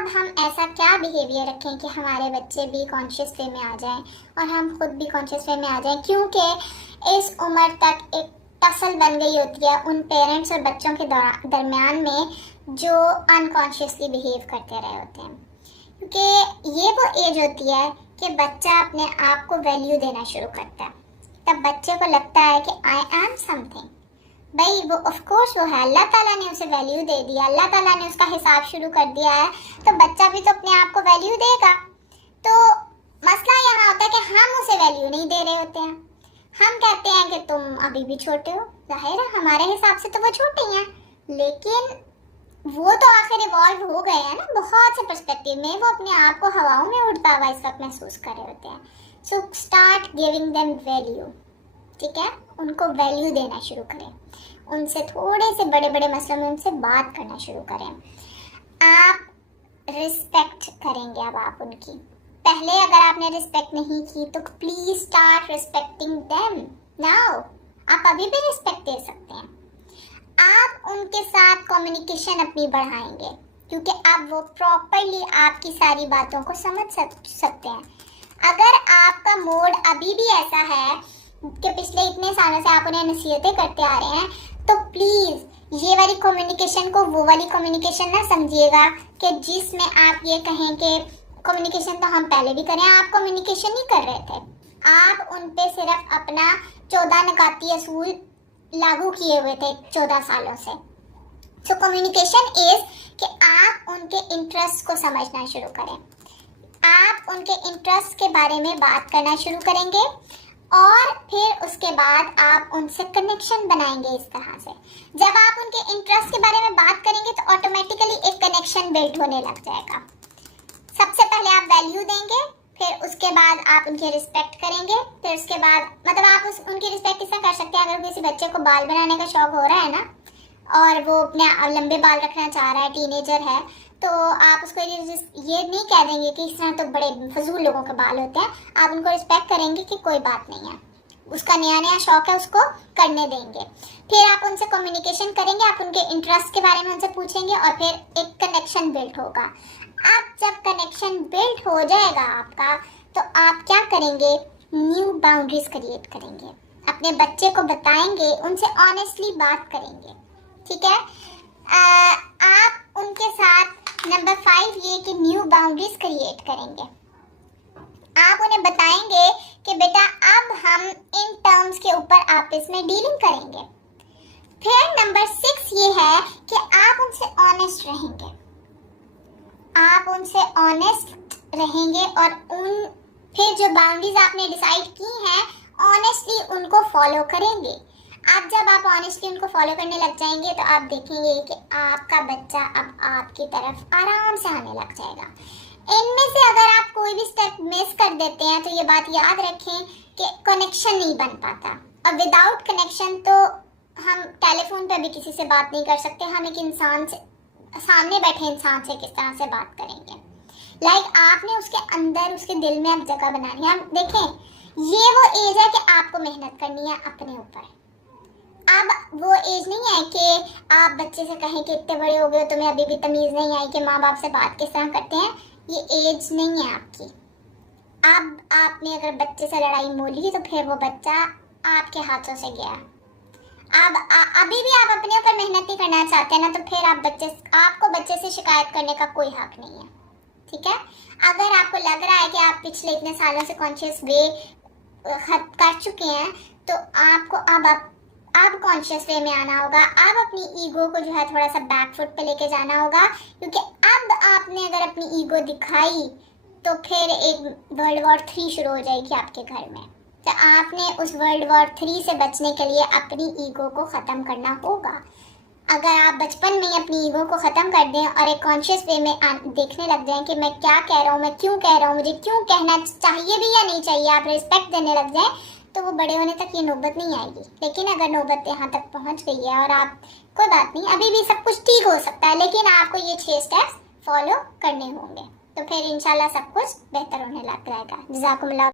अब हम ऐसा क्या बिहेवियर रखें कि हमारे बच्चे भी कॉन्शियस वे में आ जाएं और हम खुद भी कॉन्शियस वे में आ जाएं, क्योंकि इस उम्र तक एक टसल बन गई होती है उन पेरेंट्स और बच्चों के दरमियान में जो अनकॉन्शियसली बिहेव करते रहे होते हैं। क्योंकि ये वो एज होती है कि बच्चा अपने आप को वैल्यू देना शुरू करता है। तब बच्चे को लगता है कि आई एम समथिंग। भाई वो ऑफ कोर्स वो है, अल्लाह ताला ने उसे वैल्यू दे दिया, अल्लाह ताला ने उसका हिसाब शुरू कर दिया है, तो बच्चा भी तो अपने आप को वैल्यू देगा। तो मसला यहाँ होता है कि हम उसे वैल्यू नहीं दे रहे होते हैं। हम कहते हैं कि तुम अभी भी छोटे हो, जाहिर है हमारे हिसाब से तो वो छोटे ही हैं, लेकिन वो तो आखिर इवॉल्व हो गए हैं ना बहुत से पर्सपेक्टिव में। वो अपने आप को हवाओं में उड़ता हुआ इस वक्त महसूस कर रहे होते हैं। So start giving them value, ठीक है, उनको वैल्यू देना शुरू करें, उनसे थोड़े से बड़े बड़े मसलों में उनसे बात करना शुरू करें। आप रिस्पेक्ट करेंगे अब आप उनकी। पहले अगर आपने रिस्पेक्ट नहीं की तो please start respecting them now. आप अभी भी रिस्पेक्ट दे सकते हैं। आप उनके साथ कम्युनिकेशन अपनी बढ़ाएंगे, क्योंकि अब वो प्रॉपरली आपकी सारी बातों को समझ सकते हैं। अगर आपका मोड अभी भी ऐसा है कि पिछले इतने सालों से आप उन्हें नसीहतें करते आ रहे हैं, तो प्लीज ये वाली कम्युनिकेशन को वो वाली कम्युनिकेशन ना समझिएगा कि जिसमें आप ये कहें कि कम्युनिकेशन तो हम पहले भी करें। आप कम्युनिकेशन नहीं कर रहे थे, आप उन पे सिर्फ अपना 14 नकाती असूल लागू किए हुए थे 14 सालों से। सो कम्युनिकेशन इज कि आप उनके इंटरेस्ट को समझना शुरू करें, आप उनके इंटरेस्ट के बारे में बात करना शुरू करेंगे और फिर उसके बाद आप उनसे कनेक्शन बनाएंगे। इस तरह से जब आप उनके इंटरेस्ट के बारे में बात करेंगे तो ऑटोमेटिकली एक कनेक्शन बिल्ड होने लग जाएगा। सबसे पहले आप वैल्यू देंगे, फिर उसके बाद आप उनकी रिस्पेक्ट करेंगे, फिर उसके बाद मतलब आप उनकी रिस्पेक्ट किस तरह कर सकते हैं। अगर किसी बच्चे को बाल बनाने का शौक हो रहा है ना और वो अपने लंबे बाल रखना चाह रहा है, टीनेजर है, तो आप उसको ये नहीं कह देंगे कि इस तरह तो बड़े फजूल लोगों के बाल होते हैं। आप उनको रिस्पेक्ट करेंगे कि कोई बात नहीं है, उसका नया नया शौक है, उसको करने देंगे। फिर आप उनसे कम्युनिकेशन करेंगे, आप उनके इंटरेस्ट के बारे में उनसे पूछेंगे और फिर एक कनेक्शन बिल्ड होगा। अब जब कनेक्शन बिल्ड हो जाएगा आपका, तो आप क्या करेंगे, न्यू बाउंड्रीज क्रिएट करेंगे, अपने बच्चे को बताएंगे, उनसे ऑनेस्टली बात करेंगे, ठीक है। आप उनके साथ नंबर 5 ये कि न्यू बाउंड्रीज क्रिएट करेंगे। आप उन्हें बताएंगे कि बेटा अब हम इन टर्म्स के ऊपर आपस में डीलिंग करेंगे। फिर नंबर 6 ये है कि आप उनसे ऑनेस्ट रहेंगे, आप उनसे ऑनेस्ट रहेंगे और उन फिर जो बाउंड्रीज आपने डिसाइड की हैं ऑनेस्टली उनको फॉलो करेंगे। अब जब आप ऑनेस्टली उनको फॉलो करने लग जाएंगे तो आप देखेंगे कि आपका बच्चा अब आपकी तरफ आराम से आने लग जाएगा। इनमें से अगर आप कोई भी स्टेप मिस कर देते हैं तो ये बात याद रखें कि कनेक्शन नहीं बन पाता, और विदाउट कनेक्शन तो हम टेलीफोन पे भी किसी से बात नहीं कर सकते। हम एक इंसान से, सामने बैठे इंसान से किस तरह से बात करेंगे। आपने उसके अंदर, उसके दिल में अब जगह बनानी है। हम देखें ये वो एज है कि आपको मेहनत करनी है अपने ऊपर। अब वो एज नहीं है कि आप बच्चे से कहें कि इतने बड़े हो गए तुम्हें अभी भी तमीज़ नहीं आई कि माँ बाप से बात किस तरह करते हैं। ये एज नहीं है आपकी। अब आपने अगर बच्चे से लड़ाई मोली तो फिर वो बच्चा आपके हाथों से गया। अब अभी भी आप अपने ऊपर मेहनत नहीं करना चाहते हैं ना, तो फिर आपको बच्चे से शिकायत करने का कोई हक नहीं है, ठीक है। अगर आपको लग रहा है कि आप पिछले इतने सालों से कॉन्शियस वे कर चुके हैं, तो आपको अब कॉन्शियस वे में आना होगा। अब अपनी ईगो को जो है थोड़ा सा बैक फुट पे लेके जाना होगा, क्योंकि अब आपने अगर अपनी ईगो दिखाई तो फिर एक वर्ल्ड वॉर 3 शुरू हो जाएगी आपके घर में। तो आपने उस वर्ल्ड वॉर 3 से बचने के लिए अपनी ईगो को ख़त्म करना होगा। अगर आप बचपन में ही अपनी ईगो को ख़त्म कर दें और एक कॉन्शियस वे में देखने लग जाएं कि मैं क्या कह रहा हूँ, मैं क्यों कह रहा हूँ, मुझे क्यों कहना चाहिए भी या नहीं चाहिए, आप रिस्पेक्ट देने लग जाएं, तो वो बड़े होने तक ये नौबत नहीं आएगी। लेकिन अगर नौबत यहाँ तक पहुँच गई है और आप, कोई बात नहीं, अभी भी सब कुछ ठीक हो सकता है, लेकिन आपको ये 6 स्टेप्स फॉलो करने होंगे, तो फिर इंशाल्लाह सब कुछ बेहतर होने लग जाएगा। जज़ाकुमुल्लाह।